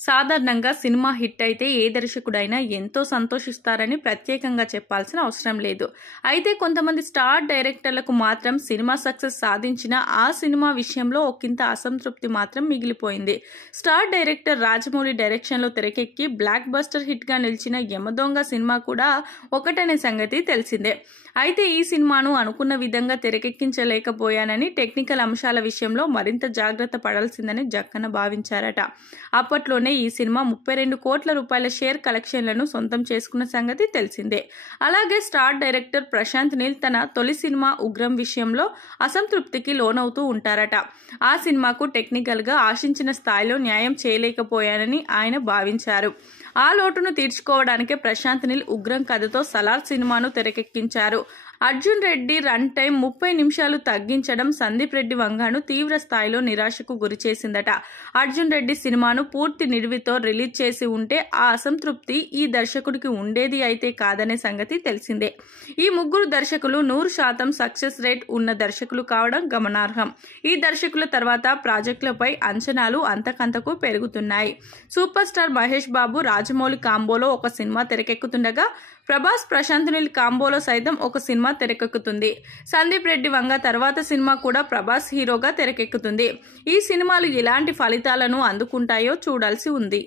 సాధారణంగా cinema hit అయితే ఏ దర్శకుడైనా ఎంతో సంతోషిస్తారని ప్రత్యేకంగా చెప్పాల్సిన అవసరం లేదు. అయితే కొంతమంది స్టార్ డైరెక్టర్లకు మాత్రం సినిమా సక్సెస్ సాధించిన ఆ సినిమా విషయంలో ఒకంత అసంతృప్తి మాత్రం మిగిలిపోయింది. స్టార్ డైరెక్టర్ రాజమౌళి డైరెక్షన్లో తెరకెక్కి బ్లాక్ బస్టర్ హిట్గా నిలిచిన యమదొంగ సినిమా కూడా ఒకటనే సంగతి తెలిసిందే. అయితే ఈ సినిమాను అనుకున్న విధంగా తెరకెక్కించలేకపోయానని, టెక్నికల్ అంశాల విషయంలో మరింత జాగ్రత్త పడాల్సిందని జక్కన భావించారట. అప్పట్లోనే ఈ సినిమా 32 కోట్ల రూపాయల షేర్ కలెక్షన్లను సొంతం చేసుకున్న సంగతి తెలిసిందే. అలాగే స్టార్ డైరెక్టర్ ప్రశాంత్ నీల్ తన తొలి సినిమా ఉగ్రం విషయంలో అసంతృప్తికి లోనవుతూ ఉంటారట. ఆ సినిమాకు టెక్నికల్ గా ఆశించిన స్థాయిలో న్యాయం చేయలేకపోయానని ఆయన భావించారు. ఆ లోటును తీర్చుకోవడానికే ప్రశాంత్ నీల్ ఉగ్రం కథతో సలార్ సినిమాను తెరకెక్కించారు. అర్జున్ రెడ్డి రన్ టైం 30 నిమిషాలు తగ్గించడం సందీప్ రెడ్డి వంగాను తీవ్ర స్థాయిలో నిరాశకు గురిచేసిందట. అర్జున్ రెడ్డి సినిమాను పూర్తి నిడివితో రిలీజ్ చేసి ఉంటే ఆ అసంతృప్తి ఈ దర్శకుడికి ఉండేది అయితే కాదనే సంగతి తెలిసిందే. ఈ ముగ్గురు దర్శకులు 100% సక్సెస్ రేట్ ఉన్న దర్శకులు కావడం గమనార్హం. ఈ దర్శకుల తర్వాత ప్రాజెక్టులపై అంచనాలు అంతకంతకు పెరుగుతున్నాయి. సూపర్ స్టార్ మహేష్ బాబు రాజమౌళి కాంబోలో ఒక సినిమా తెరకెక్కుతుండగా, ప్రభాస్ ప్రశాంత్ నీల్ కాంబోలో సైతం ఒక సినిమా తెరకెక్కుతుంది. సందీప్ రెడ్డి వంగ తర్వాత సినిమా కూడా ప్రభాస్ హీరోగా తెరకెక్కుతుంది. ఈ సినిమాలు ఎలాంటి ఫలితాలను అందుకుంటాయో చూడాల్సి ఉంది.